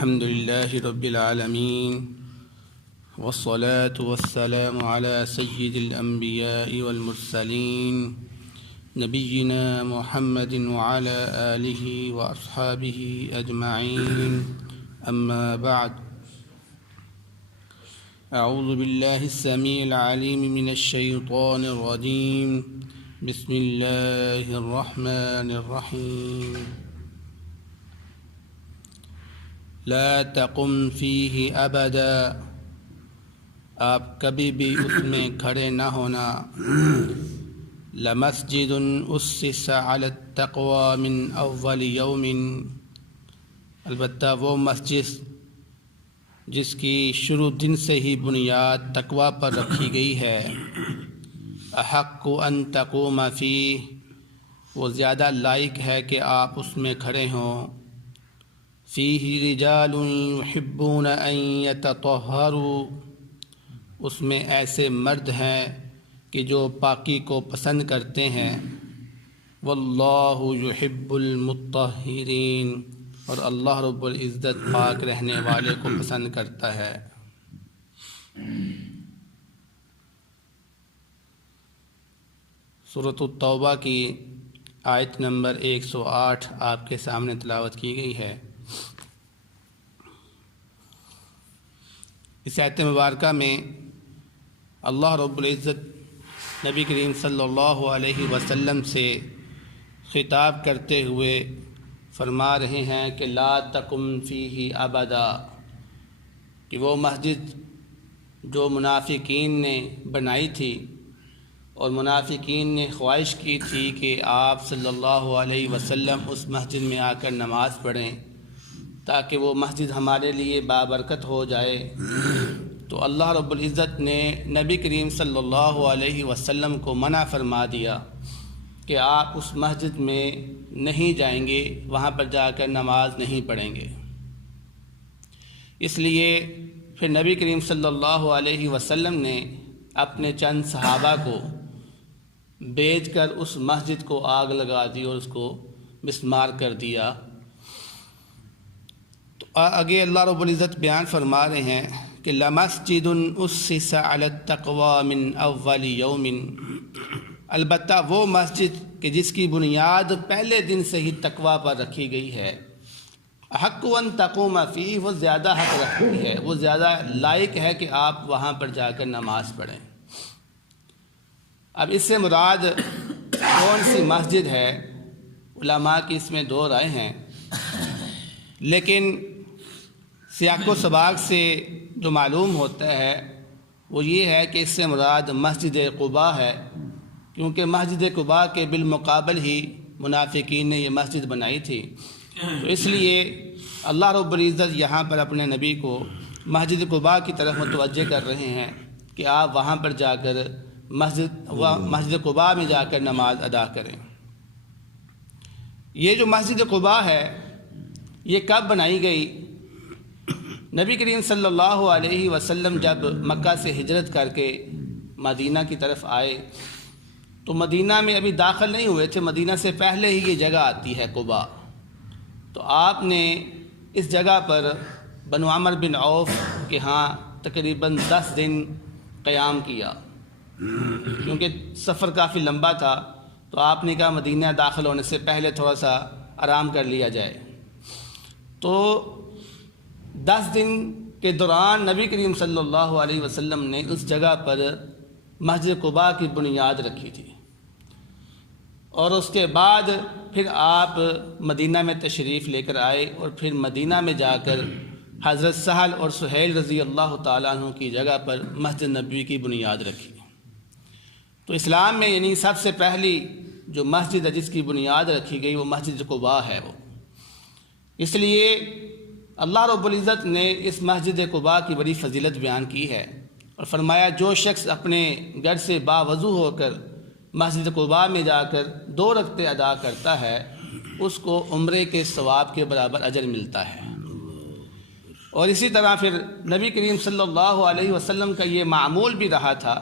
الحمد لله رب العالمين والصلاة والسلام على سيد الأنبياء والمرسلين نبينا محمد وعلى آله وأصحابه أجمعين أما بعد أعوذ بالله السميع العليم من الشيطان الرجيم بسم الله الرحمن الرحيم لا تقم فيه ابدا، آپ کبھی بھی اس میں کھڑے نہ ہونا۔ لمسجد اسس علی التقوی من اول یوم، البتہ وہ مسجد جس کی شروع دن سے ہی بنیاد تقوی پر رکھی گئی ہے، احق ان تقوم فیہ، وہ زیادہ لائق ہے کہ آپ اس میں کھڑے ہوں۔ فیہ رجال یحبون ان یتطہروا، اس میں ایسے مرد ہیں کہ جو پاکی کو پسند کرتے ہیں۔ واللہ یحب المطہرین، اور اللہ رب العزت پاک رہنے والے کو پسند کرتا ہے۔ سورۃ التوبہ کی آیت نمبر 108 آپ کے سامنے تلاوت کی گئی ہے۔ اس آیت مبارکہ میں اللہ رب العزت نبی کریم صلی اللہ علیہ وسلم سے خطاب کرتے ہوئے فرما رہے ہیں کہ لا تقم فیہ ابدا، کہ وہ مسجد جو منافقین نے بنائی تھی اور منافقین نے خواہش کی تھی کہ آپ صلی اللہ علیہ وسلم اس مسجد میں آ کر نماز پڑھیں تاکہ وہ مسجد ہمارے لیے بابرکت ہو جائے، تو اللہ رب العزت نے نبی کریم صلی اللہ علیہ وسلم کو منع فرما دیا کہ آپ اس مسجد میں نہیں جائیں گے، وہاں پر جا کر نماز نہیں پڑھیں گے۔ اس لیے پھر نبی کریم صلی اللہ علیہ وسلم نے اپنے چند صحابہ کو بیچ کر اس مسجد کو آگ لگا دی اور اس کو مسمار کر دیا۔ تو آگے اللہ رب العزت بیان فرما رہے ہیں کہ لمسجد اسس علی التقوی من اول یوم، البتہ وہ مسجد کہ جس کی بنیاد پہلے دن سے ہی تقوی پر رکھی گئی ہے، حق ان تقوم فیہ، وہ زیادہ حق رکھتی ہے، وہ زیادہ لائق ہے کہ آپ وہاں پر جا کر نماز پڑھیں۔ اب اس سے مراد کون سی مسجد ہے؟ علماء کی اس میں دو رائے ہیں، لیکن سیاق و سباق سے جو معلوم ہوتا ہے وہ یہ ہے کہ اس سے مراد مسجد قباء ہے، کیونکہ مسجد قباء کے بالمقابل ہی منافقین نے یہ مسجد بنائی تھی، تو اس لیے اللہ رب العزت یہاں پر اپنے نبی کو مسجد قباء کی طرف متوجہ کر رہے ہیں کہ آپ وہاں پر جا کر مسجد قباء میں جا کر نماز ادا کریں۔ یہ جو مسجد قباء ہے یہ کب بنائی گئی؟ نبی کریم صلی اللہ علیہ وسلم جب مکہ سے ہجرت کر کے مدینہ کی طرف آئے تو مدینہ میں ابھی داخل نہیں ہوئے تھے، مدینہ سے پہلے ہی یہ جگہ آتی ہے قباء، تو آپ نے اس جگہ پر بنو عمر بن عوف کے ہاں تقریباً 10 دن قیام کیا، کیونکہ سفر کافی لمبا تھا، تو آپ نے کہا مدینہ داخل ہونے سے پہلے تھوڑا سا آرام کر لیا جائے۔ تو 10 دن کے دوران نبی کریم صلی اللہ علیہ وسلم نے اس جگہ پر مسجد قباء کی بنیاد رکھی تھی، اور اس کے بعد پھر آپ مدینہ میں تشریف لے کر آئے اور پھر مدینہ میں جا کر حضرت سہل اور سہیل رضی اللہ تعالیٰ عنہ کی جگہ پر مسجد نبوی کی بنیاد رکھی۔ تو اسلام میں یعنی سب سے پہلی جو مسجد ہے جس کی بنیاد رکھی گئی وہ مسجد قباء ہے۔ وہ اس لیے اللہ رب العزت نے اس مسجد قباء کی بڑی فضیلت بیان کی ہے اور فرمایا جو شخص اپنے گھر سے باوضو ہو کر مسجد قباء میں جا کر 2 رکعتیں ادا کرتا ہے اس کو عمرے کے ثواب کے برابر اجر ملتا ہے۔ اور اسی طرح پھر نبی کریم صلی اللہ علیہ وسلم کا یہ معمول بھی رہا تھا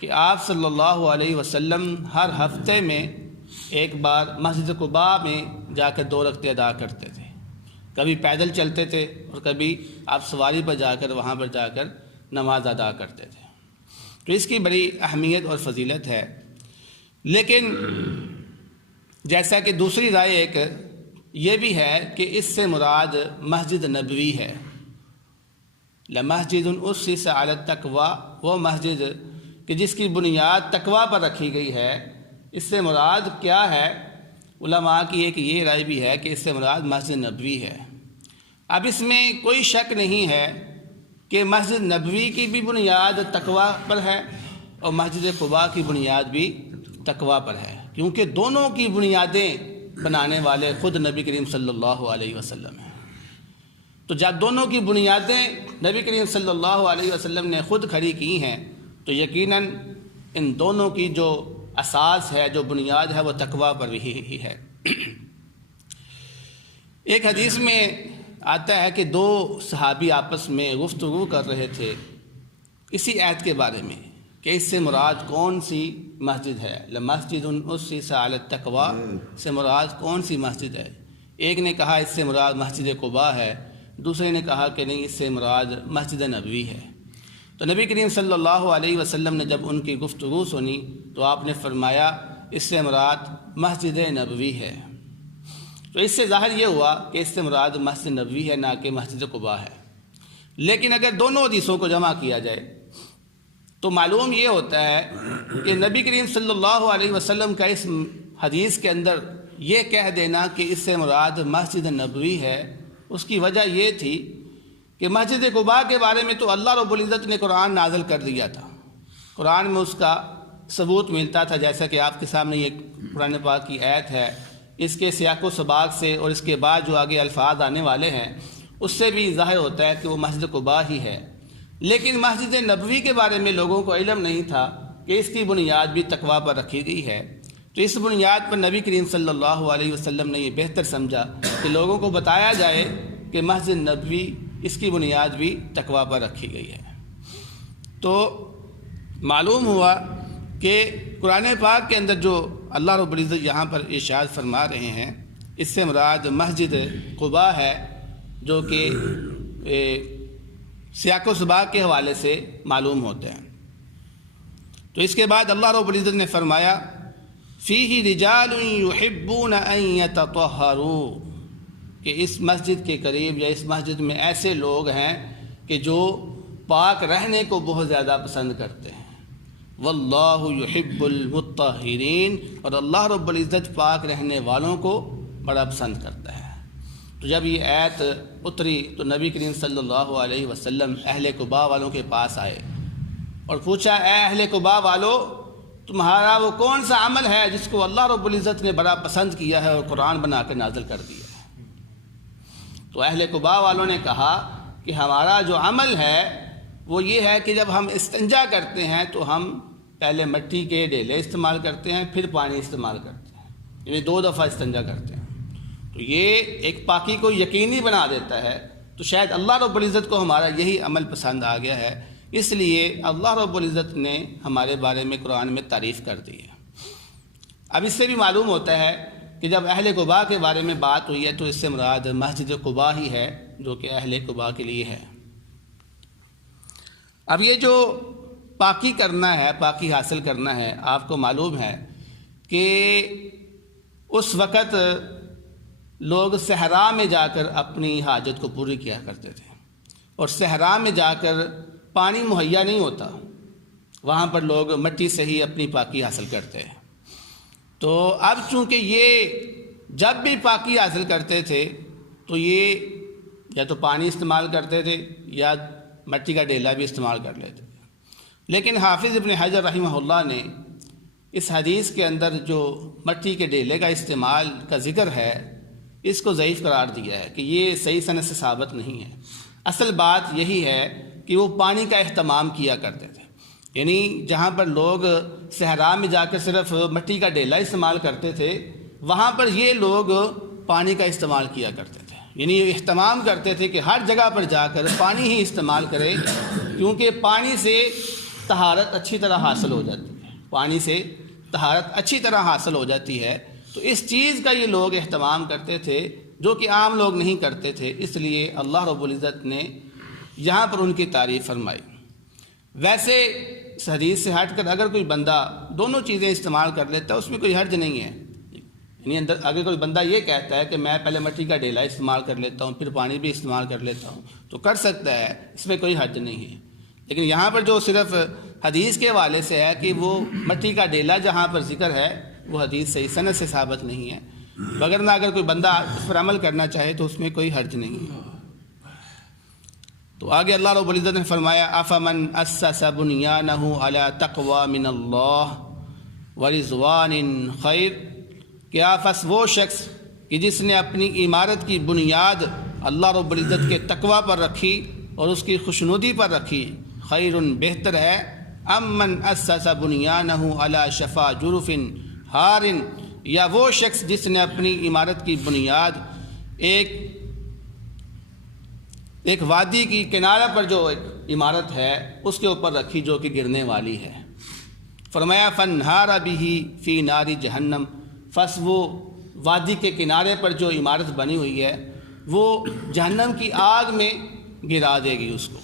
کہ آپ صلی اللہ علیہ وسلم ہر ہفتے میں ایک بار مسجد قباء میں جا کر 2 رکعتیں ادا کرتے تھے۔ کبھی پیدل چلتے تھے اور کبھی آپ سواری پر جا کر وہاں پر جا کر نماز ادا کرتے تھے۔ تو اس کی بڑی اہمیت اور فضیلت ہے۔ لیکن جیسا کہ دوسری رائے ایک یہ بھی ہے کہ اس سے مراد مسجد نبوی ہے۔ لمسجد اسس علی التقوی، وہ مسجد کہ جس کی بنیاد تقوی پر رکھی گئی ہے، اس سے مراد کیا ہے؟ علماء کی ایک یہ رائے بھی ہے کہ اس سے مراد مسجد نبوی ہے۔ اب اس میں کوئی شک نہیں ہے کہ مسجد نبوی کی بھی بنیاد تقوی پر ہے اور مسجد قباء کی بنیاد بھی تقوی پر ہے، کیونکہ دونوں کی بنیادیں بنانے والے خود نبی کریم صلی اللہ علیہ وسلم ہیں۔ تو جب دونوں کی بنیادیں نبی کریم صلی اللہ علیہ وسلم نے خود کھڑی کی ہیں تو یقیناً ان دونوں کی جو اساس ہے، جو بنیاد ہے، وہ تقوی پر ہی ہے۔ ایک حدیث میں آتا ہے کہ دو صحابی آپس میں گفتگو کر رہے تھے اسی آیت کے بارے میں کہ اس سے مراد کون سی مسجد ہے، لمسجد اسس علی التقوی سے مراد کون سی مسجد ہے؟ ایک نے کہا اس سے مراد مسجد قباء ہے، دوسرے نے کہا کہ نہیں، اس سے مراد مسجد نبوی ہے۔ تو نبی کریم صلی اللہ علیہ وسلم نے جب ان کی گفتگو سنی تو آپ نے فرمایا اس سے مراد مسجد نبوی ہے۔ تو اس سے ظاہر یہ ہوا کہ اس سے مراد مسجد نبوی ہے، نہ کہ مسجد قباء ہے۔ لیکن اگر دونوں حدیثوں کو جمع کیا جائے تو معلوم یہ ہوتا ہے کہ نبی کریم صلی اللہ علیہ وسلم کا اس حدیث کے اندر یہ کہہ دینا کہ اس سے مراد مسجد نبوی ہے، اس کی وجہ یہ تھی کہ مسجد قباء کے بارے میں تو اللہ رب العزت نے قرآن نازل کر دیا تھا، قرآن میں اس کا ثبوت ملتا تھا، جیسا کہ آپ کے سامنے یہ قرآن پاک کی آیت ہے، اس کے سیاق و سباق سے اور اس کے بعد جو آگے الفاظ آنے والے ہیں اس سے بھی ظاہر ہوتا ہے کہ وہ مسجد قباء ہی ہے۔ لیکن مسجد نبوی کے بارے میں لوگوں کو علم نہیں تھا کہ اس کی بنیاد بھی تقوی پر رکھی گئی ہے، تو اس بنیاد پر نبی کریم صلی اللہ علیہ وسلم نے یہ بہتر سمجھا کہ لوگوں کو بتایا جائے کہ مسجد نبوی اس کی بنیاد بھی تقوی پر رکھی گئی ہے۔ تو معلوم ہوا کہ قرآن پاک کے اندر جو اللہ رب العزت یہاں پر ارشاد فرما رہے ہیں اس سے مراد مسجد قباء ہے، جو کہ سیاق و سباق کے حوالے سے معلوم ہوتے ہیں۔ تو اس کے بعد اللہ رب العزت نے فرمایا فیہ رجال یحبون ان یتطہروا، کہ اس مسجد کے قریب یا اس مسجد میں ایسے لوگ ہیں کہ جو پاک رہنے کو بہت زیادہ پسند کرتے ہیں۔ واللہ یحب المطہرین، اور اللہ رب العزت پاک رہنے والوں کو بڑا پسند کرتا ہے۔ تو جب یہ آیت اتری تو نبی کریم صلی اللہ علیہ وسلم اہل قباء والوں کے پاس آئے اور پوچھا، اے اہل قباء والو، تمہارا وہ کون سا عمل ہے جس کو اللہ رب العزت نے بڑا پسند کیا ہے اور قرآن بنا کر نازل کر دیا ہے؟ تو اہل قباء والوں نے کہا کہ ہمارا جو عمل ہے وہ یہ ہے کہ جب ہم استنجا کرتے ہیں تو ہم پہلے مٹی کے ڈیلے استعمال کرتے ہیں، پھر پانی استعمال کرتے ہیں، یعنی 2 دفعہ استنجا کرتے ہیں۔ تو یہ ایک پاکی کو یقینی بنا دیتا ہے۔ تو شاید اللہ رب العزت کو ہمارا یہی عمل پسند آ گیا ہے، اس لیے اللہ رب العزت نے ہمارے بارے میں قرآن میں تعریف کر دی ہے۔ اب اس سے بھی معلوم ہوتا ہے کہ جب اہل قباء کے بارے میں بات ہوئی ہے تو اس سے مراد مسجد قباء ہی ہے، جو کہ اہل قباء کے لیے ہے۔ اب یہ جو پاکی کرنا ہے، پاکی حاصل کرنا ہے، آپ کو معلوم ہے کہ اس وقت لوگ صحرا میں جا کر اپنی حاجت کو پوری کیا کرتے تھے، اور صحرا میں جا کر پانی مہیا نہیں ہوتا، وہاں پر لوگ مٹی سے ہی اپنی پاکی حاصل کرتے ہیں۔ تو اب چونکہ یہ جب بھی پاکی حاصل کرتے تھے تو یہ یا تو پانی استعمال کرتے تھے یا مٹی کا ڈیلا بھی استعمال کر لیتے تھے۔ لیکن حافظ ابن حجر رحمہ اللہ نے اس حدیث کے اندر جو مٹی کے ڈیلے کا استعمال کا ذکر ہے اس کو ضعیف قرار دیا ہے کہ یہ صحیح سند سے ثابت نہیں ہے۔ اصل بات یہی ہے کہ وہ پانی کا اہتمام کیا کرتے تھے، یعنی جہاں پر لوگ صحرا میں جا کر صرف مٹی کا ڈیلا استعمال کرتے تھے وہاں پر یہ لوگ پانی کا استعمال کیا کرتے تھے، یعنی یہ اہتمام کرتے تھے کہ ہر جگہ پر جا کر پانی ہی استعمال کرے، کیونکہ پانی سے طہارت اچھی طرح حاصل ہو جاتی ہے، پانی سے طہارت اچھی طرح حاصل ہو جاتی ہے۔ تو اس چیز کا یہ لوگ اہتمام کرتے تھے جو کہ عام لوگ نہیں کرتے تھے، اس لیے اللہ رب العزت نے یہاں پر ان کی تعریف فرمائی۔ ویسے اس حدیث سے ہٹ کر اگر کوئی بندہ دونوں چیزیں استعمال کر لیتا ہے اس میں کوئی حرج نہیں ہے، یعنی اگر کوئی بندہ یہ کہتا ہے کہ میں پہلے مٹی کا ڈیلا استعمال کر لیتا ہوں پھر پانی بھی استعمال کر لیتا ہوں تو کر سکتا ہے، اس میں کوئی حرج نہیں ہے۔ لیکن یہاں پر جو صرف حدیث کے حوالے سے ہے کہ وہ مٹی کا ڈیلا جہاں پر ذکر ہے وہ حدیث صحیح سند سے ثابت نہیں ہے، وگرنہ اگر کوئی بندہ اس پر عمل کرنا چاہے تو اس میں کوئی حرج نہیں ہے۔ تو آگے اللہ رب العزت نے فرمایا افمن اسس بنیانہ علی تقوی من اللہ ورضوان خیر، کیا پس وہ شخص کہ جس نے اپنی عمارت کی بنیاد اللہ رب العزت کے تقوی پر رکھی اور اس کی خوشنودی پر رکھی، خیر بہتر ہے، ام من اسس بنیانہ علی شفا جرف ہار، یا وہ شخص جس نے اپنی عمارت کی بنیاد ایک وادی کی کنارے پر جو ایک عمارت ہے اس کے اوپر رکھی جو کہ گرنے والی ہے۔ فرمایا فانہار بہ فی نار جہنم، پس وہ وادی کے کنارے پر جو عمارت بنی ہوئی ہے وہ جہنم کی آگ میں گرا دے گی اس کو۔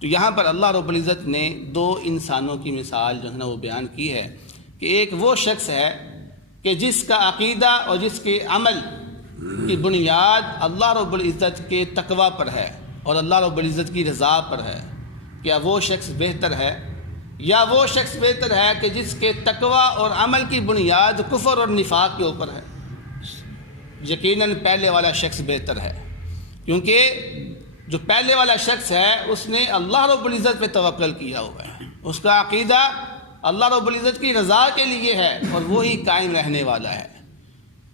تو یہاں پر اللہ رب العزت نے دو انسانوں کی مثال جو ہے نا وہ بیان کی ہے کہ ایک وہ شخص ہے کہ جس کا عقیدہ اور جس کے عمل کی بنیاد اللہ رب العزت کے تقوی پر ہے اور اللہ رب العزت کی رضا پر ہے، کیا وہ شخص بہتر ہے؟ یا وہ شخص بہتر ہے کہ جس کے تقوی اور عمل کی بنیاد کفر اور نفاق کے اوپر ہے؟ یقیناً پہلے والا شخص بہتر ہے، کیونکہ جو پہلے والا شخص ہے اس نے اللہ رب العزت پہ توکل کیا ہوا ہے، اس کا عقیدہ اللہ رب العزت کی رضا کے لیے ہے اور وہی قائم رہنے والا ہے۔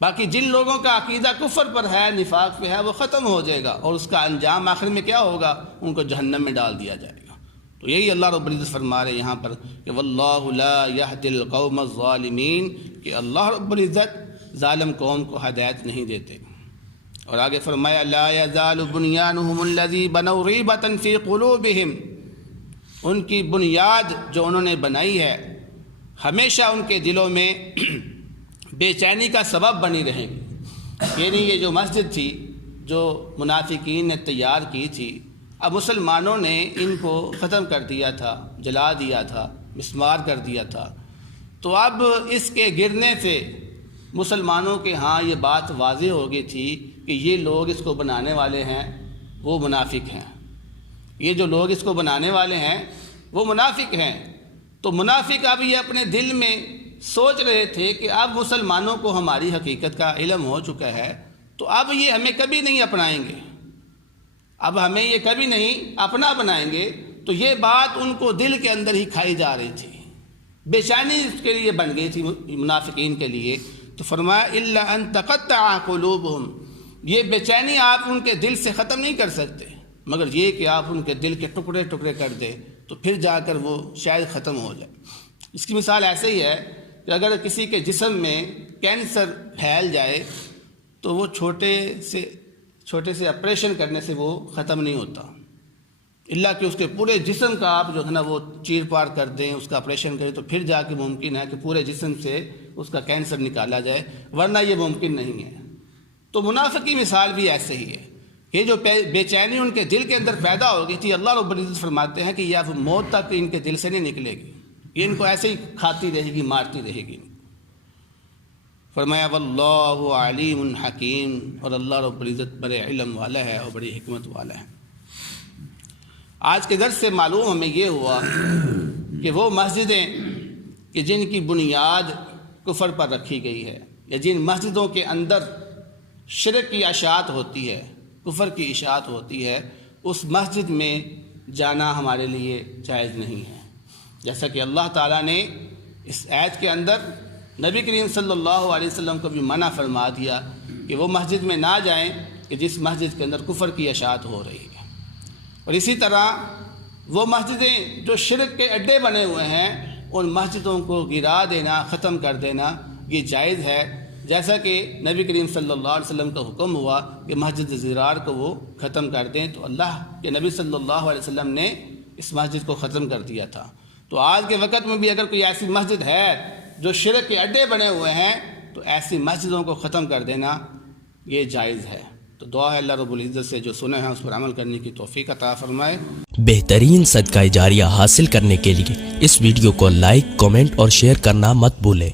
باقی جن لوگوں کا عقیدہ کفر پر ہے، نفاق پہ ہے، وہ ختم ہو جائے گا اور اس کا انجام آخر میں کیا ہوگا؟ ان کو جہنم میں ڈال دیا جائے گا۔ تو یہی اللہ رب العزت فرما رہے یہاں پر کہ واللہ لا یہدی القوم الظالمین، کہ اللہ رب العزت ظالم قوم کو ہدایت نہیں دیتے۔ اور آگے فرمایا لا یزال بنیانہم الذی بنوا ریبۃ فی قلوبہم، ان کی بنیاد جو انہوں نے بنائی ہے ہمیشہ ان کے دلوں میں بے چینی کا سبب بنی رہے گی۔ یعنی یہ جو مسجد تھی جو منافقین نے تیار کی تھی، اب مسلمانوں نے ان کو ختم کر دیا تھا، جلا دیا تھا، مسمار کر دیا تھا، تو اب اس کے گرنے سے مسلمانوں کے ہاں یہ بات واضح ہو گئی تھی کہ یہ لوگ اس کو بنانے والے ہیں وہ منافق ہیں، یہ جو لوگ اس کو بنانے والے ہیں وہ منافق ہیں۔ تو منافق اب یہ اپنے دل میں سوچ رہے تھے کہ اب مسلمانوں کو ہماری حقیقت کا علم ہو چکا ہے تو اب یہ ہمیں کبھی نہیں اپنائیں گے، اب ہمیں یہ کبھی نہیں اپنا بنائیں گے۔ تو یہ بات ان کو دل کے اندر ہی کھائی جا رہی تھی، بے چینی اس کے لیے بن گئی تھی منافقین کے لیے۔ تو فرمایا الا ان تقطع قلوبہم، یہ بے چینی آپ ان کے دل سے ختم نہیں کر سکتے مگر یہ کہ آپ ان کے دل کے ٹکڑے ٹکڑے کر دیں تو پھر جا کر وہ شاید ختم ہو جائے۔ اس کی مثال ایسے ہی ہے کہ اگر کسی کے جسم میں کینسر پھیل جائے تو وہ چھوٹے سے آپریشن کرنے سے وہ ختم نہیں ہوتا، الا کہ اس کے پورے جسم کا آپ جو ہے نا وہ چیر پار کر دیں، اس کا آپریشن کریں تو پھر جا کے ممکن ہے کہ پورے جسم سے اس کا کینسر نکالا جائے، ورنہ یہ ممکن نہیں ہے۔ تو منافق کی مثال بھی ایسے ہی ہے کہ جو بے چینی ان کے دل کے اندر پیدا ہو گئی تھی، اللہ رب العزت فرماتے ہیں کہ یہ موت تک ان کے دل سے نہیں نکلے گی، یہ ان کو ایسے ہی کھاتی رہے گی، مارتی رہے گی۔ فرمایا واللہ علیم حکیم، اور اللہ رب العزت بڑے علم والا ہے اور بڑی حکمت والا ہے۔ آج کے درس سے معلوم ہمیں یہ ہوا کہ وہ مسجدیں کہ جن کی بنیاد کفر پر رکھی گئی ہے یا جن مسجدوں کے اندر شرک کی اشاعت ہوتی ہے، کفر کی اشاعت ہوتی ہے، اس مسجد میں جانا ہمارے لیے جائز نہیں ہے۔ جیسا کہ اللہ تعالیٰ نے اس آیت کے اندر نبی کریم صلی اللہ علیہ وسلم کو بھی منع فرما دیا کہ وہ مسجد میں نہ جائیں کہ جس مسجد کے اندر کفر کی اشاعت ہو رہی ہے۔ اور اسی طرح وہ مسجدیں جو شرک کے اڈے بنے ہوئے ہیں ان مسجدوں کو گرا دینا، ختم کر دینا یہ جائز ہے، جیسا کہ نبی کریم صلی اللہ علیہ وسلم کا حکم ہوا کہ مسجد زرار کو وہ ختم کر دیں، تو اللہ کے نبی صلی اللہ علیہ وسلم نے اس مسجد کو ختم کر دیا تھا۔ تو آج کے وقت میں بھی اگر کوئی ایسی مسجد ہے جو شرک کے اڈے بنے ہوئے ہیں تو ایسی مسجدوں کو ختم کر دینا یہ جائز ہے۔ تو دعا ہے اللہ رب العزت سے جو سنے ہیں اس پر عمل کرنے کی توفیق عطا فرمائے۔ بہترین صدقہ جاریہ حاصل کرنے کے لیے اس ویڈیو کو لائک، کمنٹ اور شیئر کرنا مت بھولیں۔